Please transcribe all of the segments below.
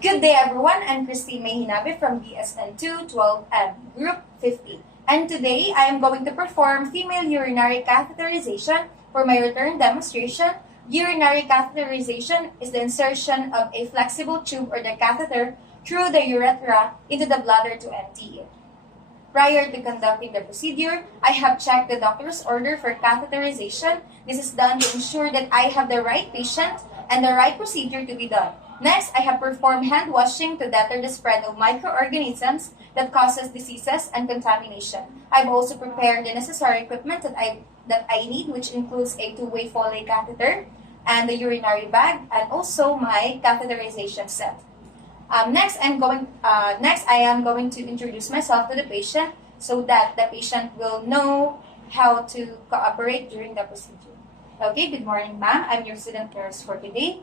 Good day everyone, I'm Christine Mahinabe from BSN2 12M, Group 50. And today I am going to perform female urinary catheterization for my return demonstration. Urinary catheterization is the insertion of a flexible tube or the catheter through the urethra into the bladder to empty it. Prior to conducting the procedure, I have checked the doctor's order for catheterization. This is done to ensure that I have the right patient and the right procedure to be done. Next, I have performed hand washing to deter the spread of microorganisms that causes diseases and contamination. I've also prepared the necessary equipment that I need, which includes a two-way Foley catheter and the urinary bag, and also my catheterization set. Next, I am going to introduce myself to the patient so that the patient will know how to cooperate during the procedure. Okay, good morning, ma'am. I'm your student nurse for today.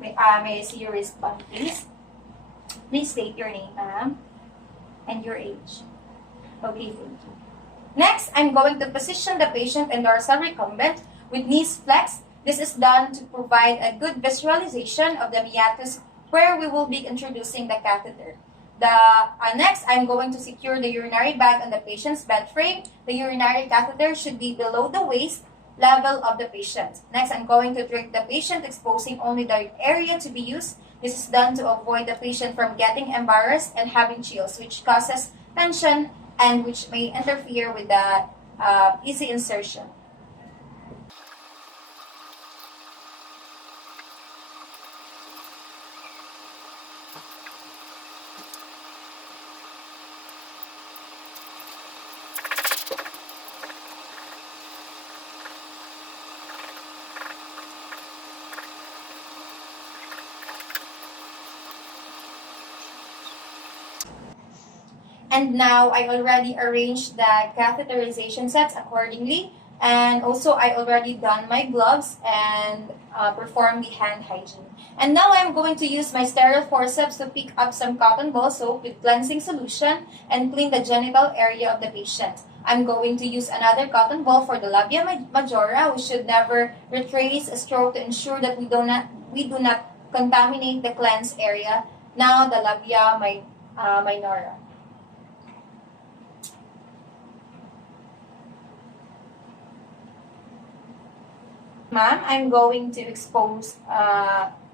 May I see your wristband, please? Please state your name, ma'am, and your age. Okay, thank you. Next, I'm going to position the patient in dorsal recumbent with knees flexed. This is done to provide a good visualization of the meatus where we will be introducing the catheter. Next, I'm going to secure the urinary bag on the patient's bed frame. The urinary catheter should be below the waist level of the patient. Next, I'm going to drape the patient, exposing only the area to be used. This is done to avoid the patient from getting embarrassed and having chills, which causes tension and which may interfere with the easy insertion. And now I already arranged the catheterization sets accordingly. And also I already done my gloves and performed the hand hygiene. And now I'm going to use my sterile forceps to pick up some cotton ball soap with cleansing solution and clean the genital area of the patient. I'm going to use another cotton ball for the labia majora. We should never retrace a stroke to ensure that we do not contaminate the cleansed area. Now the labia minora. Ma'am, I'm going to expose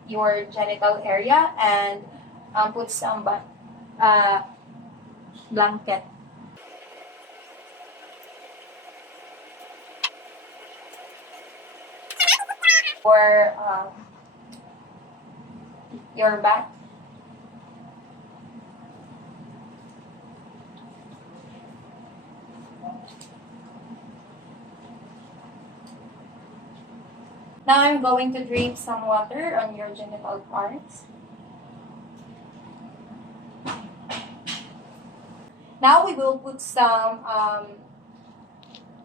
your genital area and put some blanket. For your back. Now I'm going to drape some water on your genital parts. Now we will put some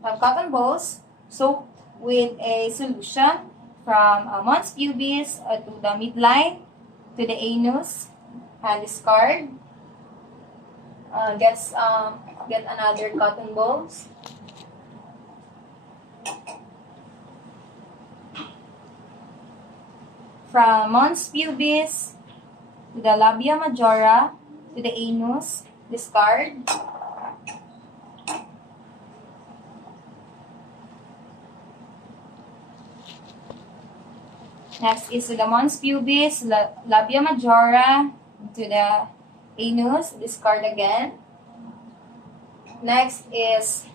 cotton balls soaked with a solution from mons pubis to the midline to the anus and discard. Get another cotton balls. From mons pubis to the labia majora to the anus, discard. Next is to the mons pubis, labia majora to the anus, discard again. Next is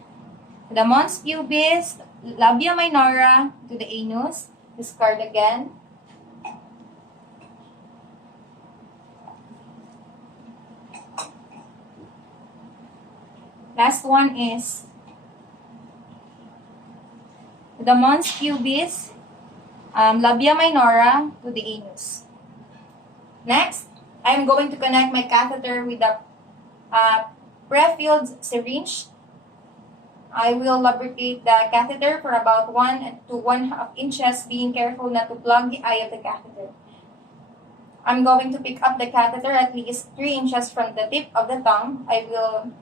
the mons pubis, labia minora to the anus, discard again. Last one is the mons pubis, labia minora to the anus. Next, I'm going to connect my catheter with the pre-filled syringe. I will lubricate the catheter for about 1 to 1.5 inches, being careful not to plug the eye of the catheter. I'm going to pick up the catheter at least 3 inches from the tip of the thumb. I will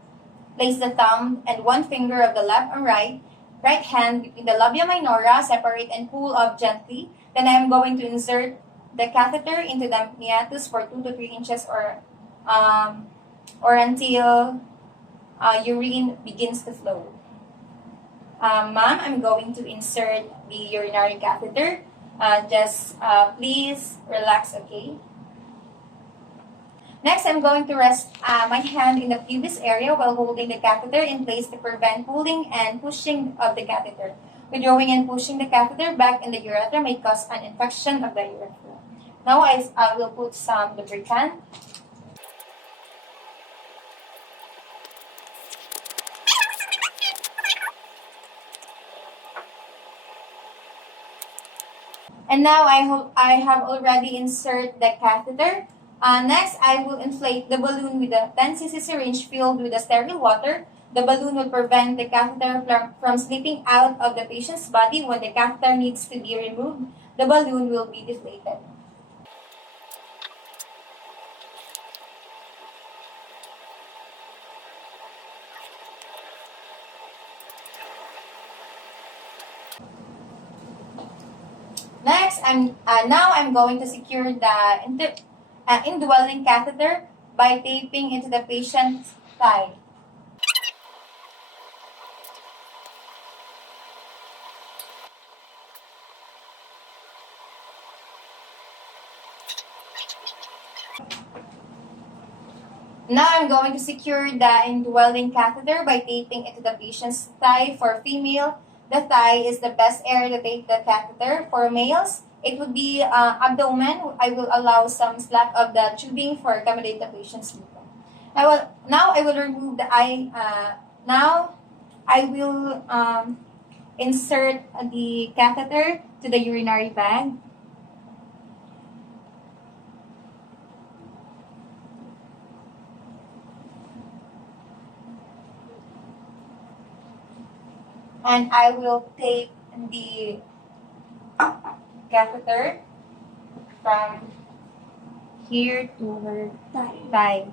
place the thumb and one finger of the left and right hand between the labia minora, separate and pull up gently. Then I am going to insert the catheter into the meatus for 2 to 3 inches or until urine begins to flow. Ma'am, I'm going to insert the urinary catheter. Please relax, okay? Next, I'm going to rest my hand in the pubis area while holding the catheter in place to prevent pulling and pushing of the catheter. Withdrawing and pushing the catheter back in the urethra may cause an infection of the urethra. Now, I will put some lubricant. And now I have already inserted the catheter. Next, I will inflate the balloon with a 10 cc syringe filled with the sterile water. The balloon will prevent the catheter from slipping out of the patient's body. When the catheter needs to be removed, the balloon will be deflated. Next, I'm going to secure the indwelling catheter by taping into the patient's thigh. Now I'm going to secure the indwelling catheter by taping into the patient's thigh. For female, the thigh is the best area to tape the catheter. For males, it would be abdomen. I will allow some slack of the tubing for accommodate the patient's movement. Now I will remove the now I will insert the catheter to the urinary bag. And I will take the catheter from here to her thigh.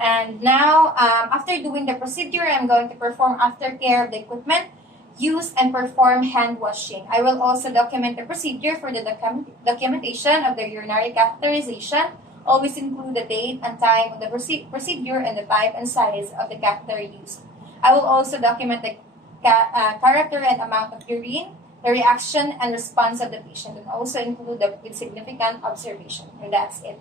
And now, after doing the procedure, I'm going to perform aftercare of the equipment, use and perform hand washing. I will also document the procedure for the documentation of the urinary catheterization. Always include the date and time of the procedure and the type and size of the catheter used. I will also document the character and amount of urine, the reaction and response of the patient, and also include the significant observation. And that's it.